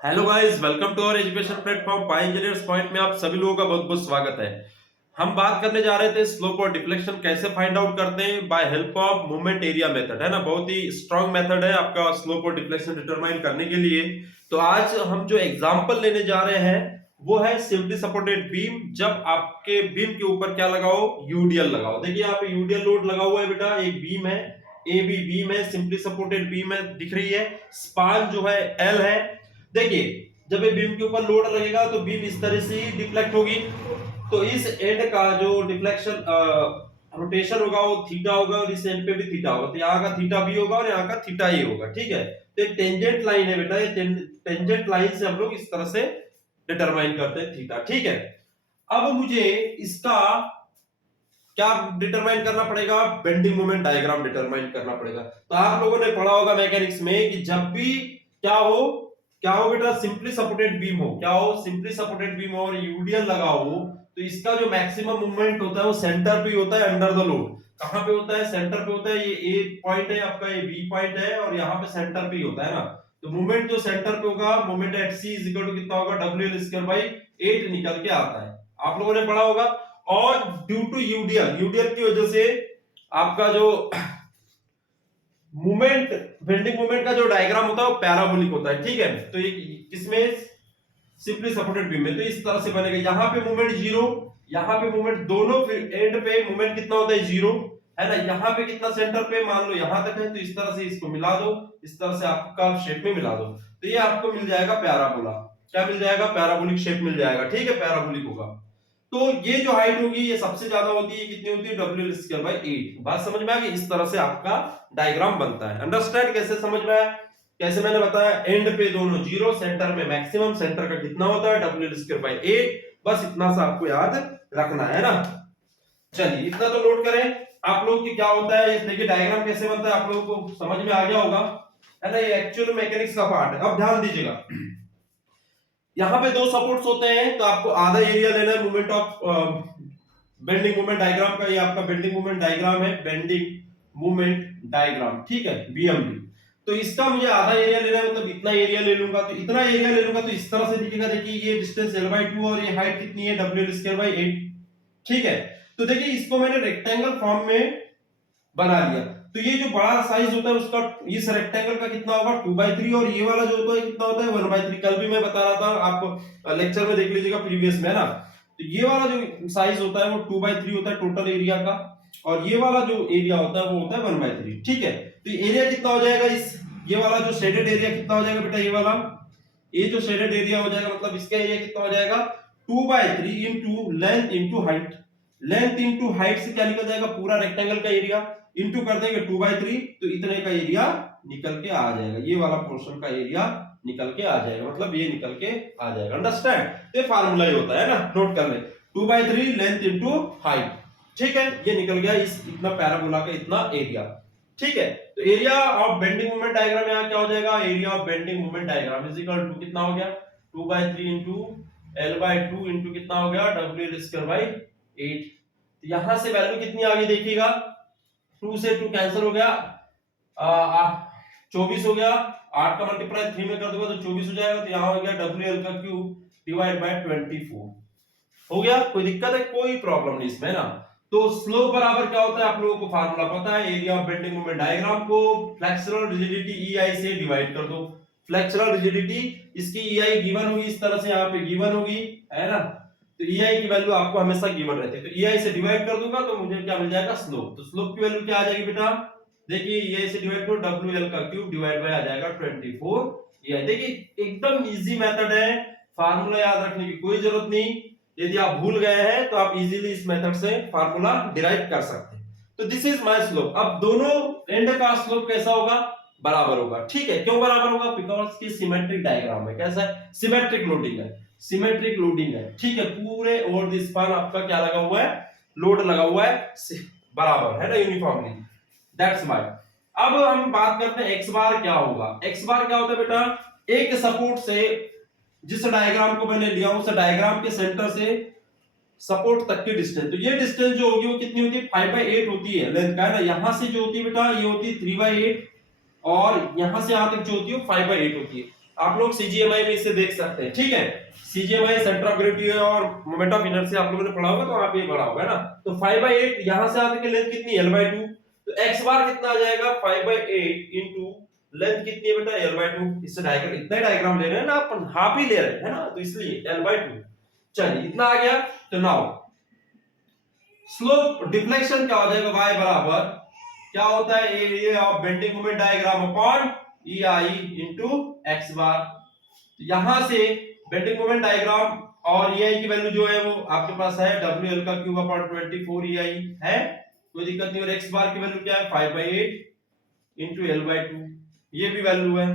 Hello guys, welcome to our education platform Pi Engineers Point में आप सभी लोगों का बहुत बहुत स्वागत है। हम बात करने जा रहे थे स्लोप और डिफ्लेक्शन कैसे फाइंड आउट करते हैं by help of movement area method, है ना। बहुत ही स्ट्रांग मेथड है आपका स्लोप और डिफ्लेक्शन डिटरमाइन करने के लिए। तो आज हम जो एग्जांपल लेने जा रहे हैं वो है सिंपली सपोर्टेड बीम। जब आपके बीम के ऊपर क्या लगाओ, यूडीएल लगाओ। देखिए यहाँ पे यूडीएल लोड लगा हुआ है बेटा, एक बीम है, ए बी बीम है, सिंपली सपोर्टेड बीम है, दिख रही है। स्पान जो है एल है। देखिए जब ये बीम के ऊपर लोड लगेगा तो बीम इस तरह से ही डिफ्लेक्ट होगी। तो इस एंड का जो डिफ्लेक्शन रोटेशन होगा वो थीटा होगा और इस एंड पे भी थीटा होगा। तो यहाँ का थीटा भी होगा और यहाँ का थीटा ही होगा, ठीक है। तो एक टेंजेंट लाइन है बेटा, ये टेंजेंट लाइन से हम लोग इस तरह से डिटरमाइन करते हैं थीटा, ठीक है। अब मुझे इसका क्या डिटरमाइन करना पड़ेगा, बेंडिंग मोमेंट डायग्राम डिटरमाइन करना पड़ेगा। तो आप लोगों ने पढ़ा होगा मैकेनिक्स में कि जब भी क्या हो बेटा, सिंपली सपोर्टेड बीम हो, क्या हो, सिंपली सपोर्टेड बीम हो और यूडीएल लगा हो, तो इसका जो मैक्सिमम मूवमेंट होता है वो सेंटर पे होता है अंडर द लोड। कहां पे होता है, सेंटर पे होता है। ये ए पॉइंट है आपका, ये बी पॉइंट है और यहाँ पे सेंटर पे ही होता है ना। तो मूवमेंट जो सेंटर पे होगा, movement at C is equal to कितना होगा, WL² 8 निकल के आता है, आप लोगों ने पढ़ा होगा। और ड्यू टू यूडीएल की वजह से आपका जो मूवमेंट, बेंडिंग मूवमेंट का जो डायग्राम होता है वो पैराबोलिक होता है, ठीक है। तो ये किसमें, सिंपली सपोर्टेड बीम में। तो इस तरह से बनेगा, यहाँ पे मूवमेंट जीरो, यहाँ पे मूवमेंट, दोनों एंड पे मूवमेंट कितना होता है, जीरो, है ना। यहाँ पे कितना, सेंटर पे मान लो यहाँ तक है, तो इस तरह से इसको मिला दो, इस तरह से आपका शेप में मिला दो, तो ये आपको मिल जाएगा पैराबोला। क्या मिल जाएगा, पैराबोलिक शेप मिल जाएगा, ठीक है, पैराबोलिक होगा। तो ये जो हाइट होगी ये सबसे ज्यादा होती है, कितनी होती है, WL²/8। बात समझ में आ गई। इस तरह से आपका डायग्राम बनता है। अंडरस्टैंड कैसे समझ में आया, कैसे मैंने बताया, एंड पे दोनों जीरो, सेंटर में मैक्सिमम, सेंटर का कितना होता है, WL²/8। बस इतना सा आपको याद रखना है ना। चलिए इतना तो नोट करें। आप लोग की क्या होता है, देखिए डायग्राम कैसे बनता है, आप लोगों को समझ में आ गया होगा, है ना। ये एक्चुअल मैकेनिक्स का पार्ट है। अब ध्यान दीजिएगा, यहाँ पे दो सपोर्ट्स होते हैं, तो आपको आधा एरिया लेना है movement of bending movement diagram का। ये आपका बेंडिंग मूवमेंट डायग्राम है, बेंडिंग मूवमेंट डायग्राम, ठीक है, BMD। तो इसका मुझे आधा एरिया लेना है, मतलब इतना एरिया ले लूंगा। तो इतना एरिया ले लूंगा तो इस तरह से दिखेगा। देखिए ये डिस्टेंस L/2 और ये हाइट कितनी है, WL²/8, ठीक है। तो देखिए इसको मैंने रेक्टेंगल फॉर्म में बना लिया। तो ये जो बड़ा साइज होता है उसका, इस रेक्टेंगल का कितना होगा, 2/3, और ये वाला जो होता है कितना होता है, 1/3। कल भी मैं बता रहा था, आप लेक्चर में देख लीजिएगा प्रीवियस में, है ना। तो ये वाला जो साइज होता है वो 2/3 होता है टोटल एरिया का, और ये वाला जो एरिया होता है वो होता है 1/3, ठीक है। तो एरिया कितना हो जाएगा, इस ये वाला जो शेडेड एरिया कितना हो जाएगा बेटा, ये वाला, ये जो शेडेड एरिया हो जाएगा, मतलब इसका एरिया कितना हो जाएगा, 2/3 into length into height. Length into height से क्या निकल जाएगा, पूरा रेक्टेंगल का एरिया, इंटू कर देंगे 2/3, तो इतने का एरिया निकल के आ जाएगा। ये वाला पोर्शन का एरिया निकल के आ जाएगा, मतलब ये निकल के आ जाएगा। अंडरस्टैंड, ये फार्मूला ही होता है ना, नोट कर ले, 2/3 लेंथ इंटू हाइट, ठीक है। ये निकल गया, इस इतना पैराबोला का इतना एरिया, ठीक है। तो area of bending moment diagram यहाँ क्या हो जाएगा, area of bending moment diagram is equal to कितना हो गया, 2/3 इंटू L/2 इंटू कितना हो गया, WL²/8। यहां से वैल्यू कितनी आ गई देखिएगा, 2 से 2 कैंसिल हो गया, 24 हो गया। 8 का मल्टीप्लाई 3 में कर दूंगा तो 24 हो जाएगा। तो यहाँ हो गया WL³ डिवाइड बाय 24 हो गया। कोई दिक्कत है, कोई प्रॉब्लम नहीं इसमें ना। तो स्लोप बराबर क्या होता है आप लोगों को फार्मूला पता है, area of bending moment diagram को फ्लेक्सुरल रिजिडिटी EI से डिवाइड कर दो। फ्लेक्सुरल रिजिडिटी, इसकी EI गिवन होगी, इस तरह से यहाँ पे गिवन होगी, है ना। तो EI की वैल्यू आपको हमेशा गिवन रहती है। तो EI से डिवाइड कर दूंगा तो मुझे क्या मिल जाएगा, स्लोप। तो स्लोप की वैल्यू क्या आ जाएगी बेटा, देखिए EI से डिवाइड करो, WL³ डिवाइड बाय आ जाएगा 24 EI। देखिए एकदम इजी मेथड है, फार्मूला याद रखने की कोई जरूरत नहीं। यदि आप भूल गए हैं तो आप इजीली इस मेथड से फार्मूला डिराइव कर सकते हैं। तो दिस इज माय स्लोप। अब दोनों एंड का स्लोप कैसा होगा, बराबर होगा, ठीक है। क्यों बराबर होगा, बिकॉज़ की सिमेट्रिक डायग्राम है। कैसा है, सिमेट्रिक लोडिंग है, सिमेट्रिक लोडिंग है, ठीक है। पूरे ओवर द स्पान आपका क्या लगा हुआ है, लोड लगा हुआ है, बराबर है ना, यूनिफॉर्मली। That's why. अब हम बात करते हैं एक्स बार क्या होगा। एक्स बार क्या होता है बेटा, एक सपोर्ट से, जिस डायग्राम को मैंने लिया उस डायग्राम के सेंटर से सपोर्ट तक की डिस्टेंस, तो ये डिस्टेंस जो होगी वो कितनी होती है, 5/8 होती है लेंथ का, है ना। यहां से जो होती है बेटा ये होती है 3/8, और यहां से यहां तक जो होती है 5/8 होती है। आप लोग सीजीएमआई में इसे देख सकते हैं, ठीक है। सीजीएमआई सेंटर ऑफ ग्रेविटी और मोमेंट ऑफ इनर्शिया आप लोगों ने पढ़ा होगा, तो वहां पे ये पढ़ा होगा ना। तो 5/8 यहां से आने की लेंथ कितनी, L/2, तो x बार कितना आ जाएगा 5/8 इनटू लेंथ कितनी है बेटा L/2। इससे डायग्राम, इतना ही डायग्राम ले रहे हैं ना अपन, हाफ ही ले रहे हैं है ना, तो इसलिए L/2। चलिए इतना आ गया। तो नाउ स्लोप डिफ्लेक्शन क्या हो जाएगा, y बराबर क्या होता है, area of bending moment diagram upon EI into x बार। तो यहां से बेंडिंग मोमेंट डायग्राम और EI की वैल्यू जो है वो आपके पास है WL का क्यूब अपॉन 24 EI है, कोई दिक्कत नहीं। और x बार की वैल्यू क्या है 5/8 इनटू L/2, ये भी वैल्यू है।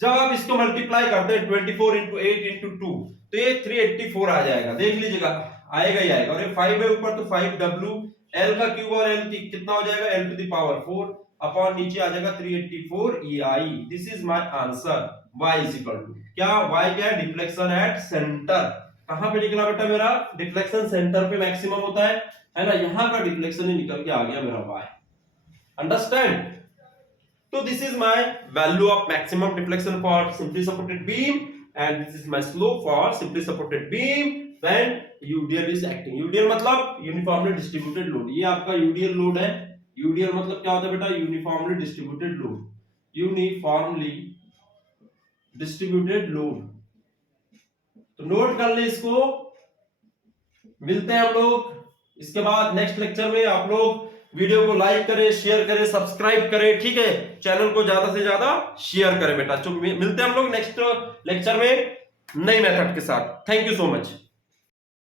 जब आप इसको मल्टीप्लाई करते हैं 24 इनटू 8 इनटू 2 तो ये 384 आ जाएगा, देख लीजिएगा आएगा ही आएगा। और ये 5 है ऊपर तो 5W, L का क्यूब और L कितना हो जाएगा L to the power 4 upon नीचे आ जाएगा 384 EI। This is my answer. y is equal to क्या, y क्या है, डिफ्लेक्शन एट सेंटर। कहां पे निकला बेटा मेरा, डिफ्लेक्शन सेंटर पे मैक्सिमम होता है ना, यहां का डिफ्लेक्शन ही निकल के आ गया मेरा y। अंडरस्टैंड। तो this is my value of maximum deflection for simply supported beam and this is my slope for simply supported beam when UDL is acting. UDL मतलब यूनिफॉर्मली डिस्ट्रीब्यूटेड लोड, ये आपका UDL load है। UDL मतलब क्या होता है बेटा, uniformly distributed load, uniformly distributed load. तो नोट कर ले इसको, मिलते हैं हम लोग इसके बाद नेक्स्ट लेक्चर में। आप लोग वीडियो को लाइक करें, शेयर करें, सब्सक्राइब करें, ठीक है, चैनल को ज्यादा से ज्यादा शेयर करें बेटा। तो मिलते हैं हम लोग नेक्स्ट लेक्चर में नई मेथड के साथ। Thank you so much.